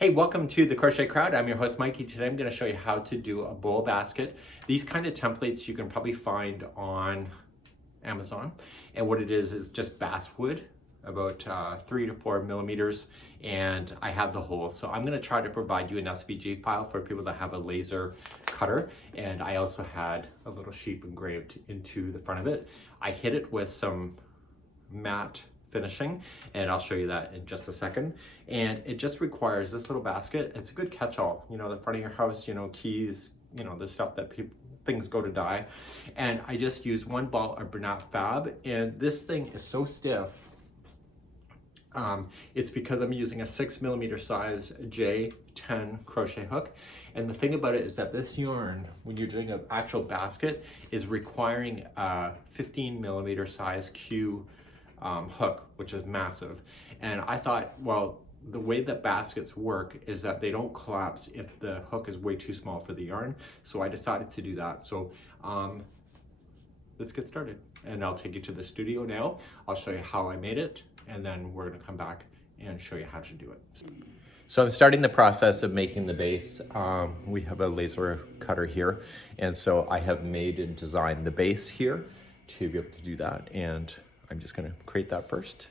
Hey, welcome to the Crochet Crowd. I'm your host, Mikey. Today I'm going to show you how to do a bowl basket. These kind of templates you can probably find on Amazon. And what it is just basswood, about 3 to 4 millimeters. And I have the hole. So I'm going to try to provide you an SVG file for people that have a laser cutter. And I also had a little sheep engraved into the front of it. I hit it with some matte finishing, and I'll show you that in just a second. And it just requires this little basket. It's a good catch-all, you know, the front of your house, you know, keys, you know, the stuff that things go to die. And I just use one ball of Bernat Fab, and this thing is so stiff. It's because I'm using a 6mm size J10 crochet hook. And the thing about it is that this yarn, when you're doing an actual basket, is requiring a 15mm size Q hook, which is massive. And I thought, well, the way that baskets work is that they don't collapse if the hook is way too small for the yarn. So I decided to do that. So let's get started. And I'll take you to the studio now. I'll show you how I made it, and then we're gonna come back and show you how to do it. So I'm starting the process of making the base. We have a laser cutter here. And so I have made and designed the base here to be able to do that. And I'm just gonna create that first.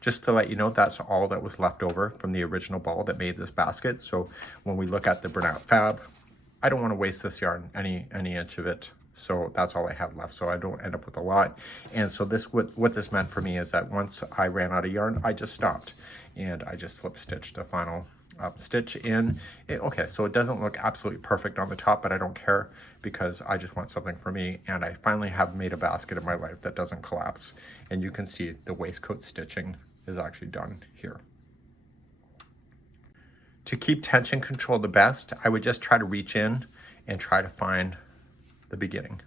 Just to let you know, that's all that was left over from the original ball that made this basket. So when we look at the Bernat Fab, I don't want to waste this yarn, any inch of it. So that's all I have left, so I don't end up with a lot. And so this, what this meant for me is that once I ran out of yarn, I just stopped and I just slip stitched the final stitch in. Okay, so it doesn't look absolutely perfect on the top, but I don't care because I just want something for me. And I finally have made a basket in my life that doesn't collapse. And you can see the waistcoat stitching is actually done here. To keep tension control the best, I would just try to reach in and try to find the beginning.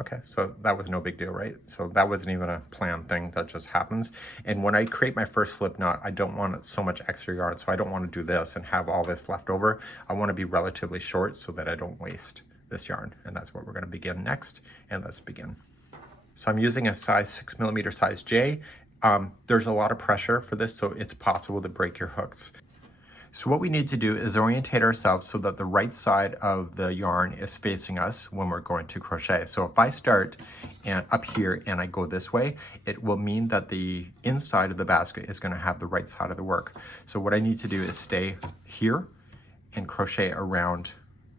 Okay, so that was no big deal, right? So that wasn't even a planned thing, that just happens. And when I create my first slip knot, I don't want so much extra yarn, so I don't want to do this and have all this left over. I want to be relatively short so that I don't waste this yarn. And that's what we're going to begin next. And let's begin. So I'm using a size 6mm size J. There's a lot of pressure for this, so it's possible to break your hooks. So what we need to do is orientate ourselves so that the right side of the yarn is facing us when we're going to crochet. So if I start and up here and I go this way, it will mean that the inside of the basket is going to have the right side of the work. So what I need to do is stay here and crochet around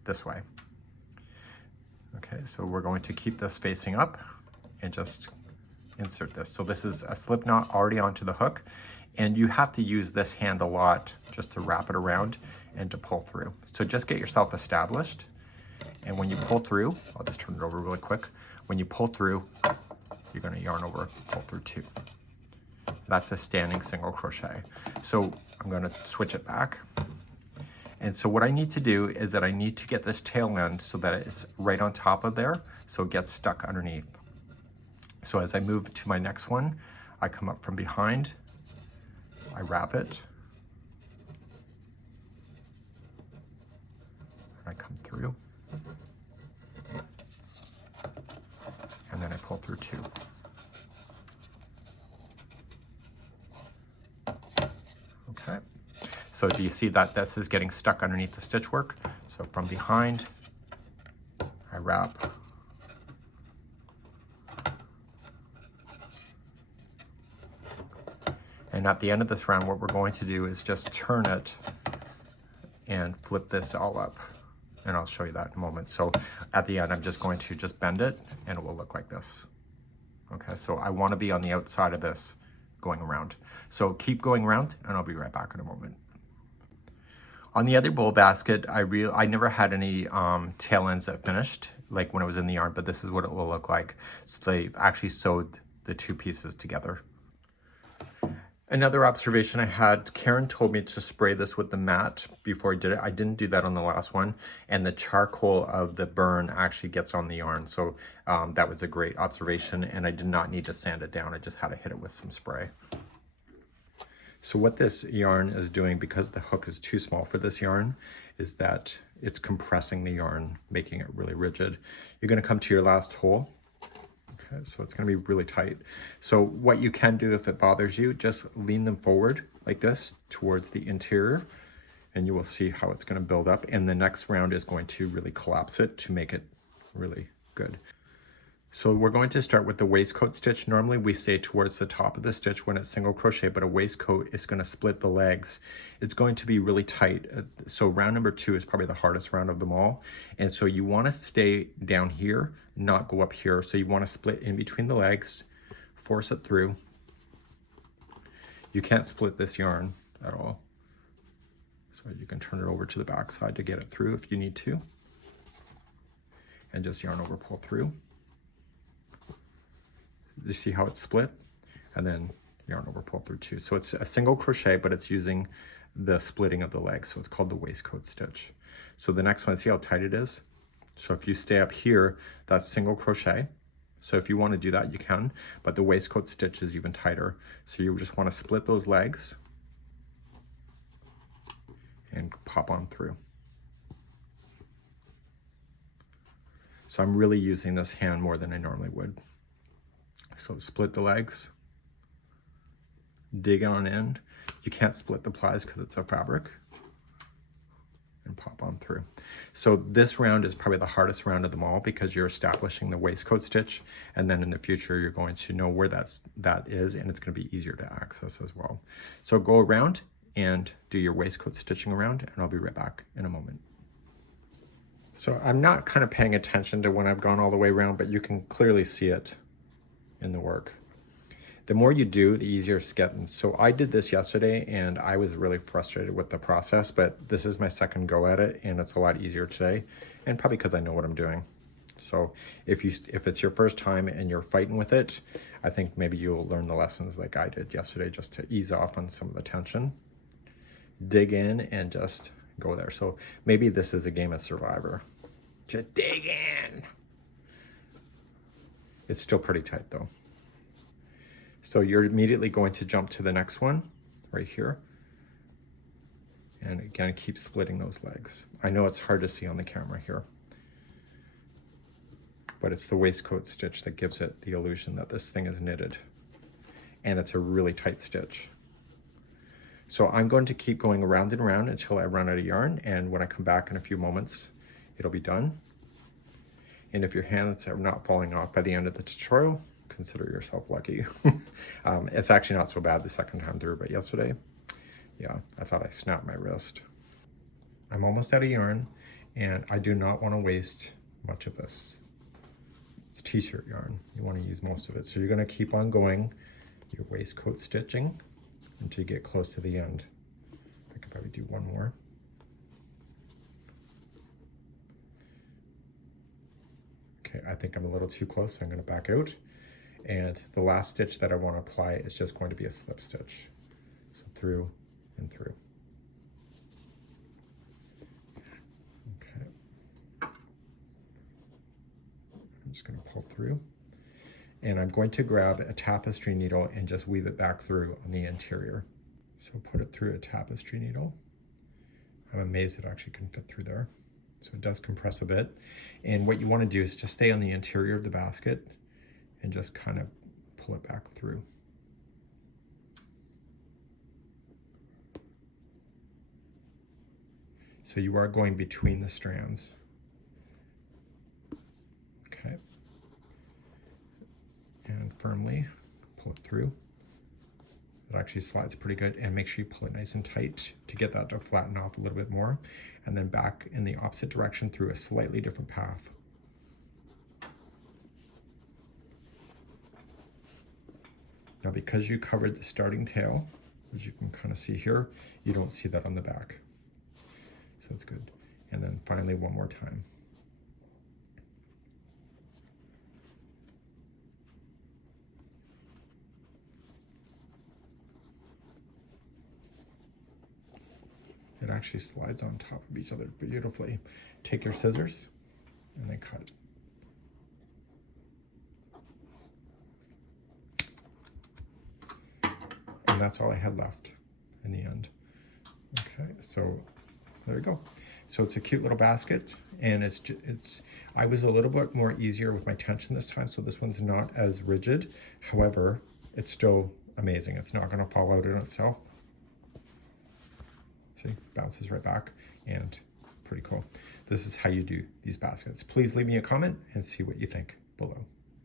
this way. Okay, so we're going to keep this facing up and just insert this. So this is a slip knot already onto the hook. And you have to use this hand a lot just to wrap it around and to pull through. So just get yourself established. And when you pull through, I'll just turn it over really quick. When you pull through, you're gonna yarn over, pull through 2. That's a standing single crochet. So I'm gonna switch it back. And so what I need to do is that I need to get this tail end so that it's right on top of there, so it gets stuck underneath. So as I move to my next one, I come up from behind, I wrap it, I come through, and then I pull through 2. Okay, so do you see that this is getting stuck underneath the stitch work? So from behind, I wrap, and at the end of this round, what we're going to do is just turn it and flip this all up. And I'll show you that in a moment. So at the end, I'm just going to just bend it and it will look like this. Okay, so I want to be on the outside of this going around. So keep going around and I'll be right back in a moment. On the other bowl basket, I never had any tail ends that finished, like when it was in the yarn, but this is what it will look like. So they've actually sewed the 2 pieces together. Another observation I had, Karen told me to spray this with the mat before I did it. I didn't do that on the last one, and the charcoal of the burn actually gets on the yarn. So that was a great observation, and I did not need to sand it down. I just had to hit it with some spray. So what this yarn is doing, because the hook is too small for this yarn, is that it's compressing the yarn, making it really rigid. You're going to come to your last hole. Okay, so it's going to be really tight. So what you can do if it bothers you, just lean them forward like this towards the interior, and you will see how it's going to build up. And the next round is going to really collapse it to make it really good. So we're going to start with the waistcoat stitch. Normally we stay towards the top of the stitch when it's single crochet, but a waistcoat is going to split the legs. It's going to be really tight. So round number 2 is probably the hardest round of them all. And so you want to stay down here, not go up here. So you want to split in between the legs, force it through. You can't split this yarn at all. So you can turn it over to the back side to get it through if you need to. And just yarn over, pull through. You see how it's split? And then yarn over, pull through 2. So it's a single crochet, but it's using the splitting of the legs. So it's called the waistcoat stitch. So the next one, see how tight it is? So if you stay up here, that's single crochet. So if you want to do that, you can, but the waistcoat stitch is even tighter. So you just want to split those legs and pop on through. So I'm really using this hand more than I normally would. So split the legs, dig on in. You can't split the plies because it's a fabric, and pop on through. So this round is probably the hardest round of them all because you're establishing the waistcoat stitch, and then in the future you're going to know where that is, and it's going to be easier to access as well. So go around and do your waistcoat stitching around, and I'll be right back in a moment. So I'm not kind of paying attention to when I've gone all the way around, but you can clearly see it in the work. The more you do, the easier it's getting. So I did this yesterday and I was really frustrated with the process, but this is my second go at it and it's a lot easier today, and probably because I know what I'm doing. So if it's your first time and you're fighting with it, I think maybe you'll learn the lessons like I did yesterday, just to ease off on some of the tension. Dig in and just go there. So maybe this is a game of Survivor. Just dig in. It's still pretty tight though. So you're immediately going to jump to the next one right here. And again, keep splitting those legs. I know it's hard to see on the camera here, but it's the waistcoat stitch that gives it the illusion that this thing is knitted. And it's a really tight stitch. So I'm going to keep going around and around until I run out of yarn. And when I come back in a few moments, it'll be done. And if your hands are not falling off by the end of the tutorial, consider yourself lucky. It's actually not so bad the second time through, but yesterday, yeah, I thought I snapped my wrist. I'm almost out of yarn, and I do not want to waste much of this. It's t-shirt yarn. You want to use most of it. So you're going to keep on going your waistcoat stitching until you get close to the end. I could probably do one more. Okay, I think I'm a little too close, so I'm going to back out. And the last stitch that I want to apply is just going to be a slip stitch. So through and through. Okay. I'm just going to pull through. And I'm going to grab a tapestry needle and just weave it back through on the interior. So put it through a tapestry needle. I'm amazed it actually can fit through there. So it does compress a bit. And what you want to do is just stay on the interior of the basket and just kind of pull it back through. So you are going between the strands. Okay. And firmly pull it through. It actually slides pretty good, and make sure you pull it nice and tight to get that to flatten off a little bit more, and then back in the opposite direction through a slightly different path. Now, because you covered the starting tail, as you can kind of see here, you don't see that on the back. So it's good. And then finally, one more time. It actually slides on top of each other beautifully. Take your scissors and then cut. And that's all I had left in the end. Okay, so there we go. So it's a cute little basket, and I was a little bit more easier with my tension this time, so this one's not as rigid. However, it's still amazing. It's not gonna fall out on itself. See, bounces right back, and pretty cool. This is how you do these baskets. Please leave me a comment and see what you think below.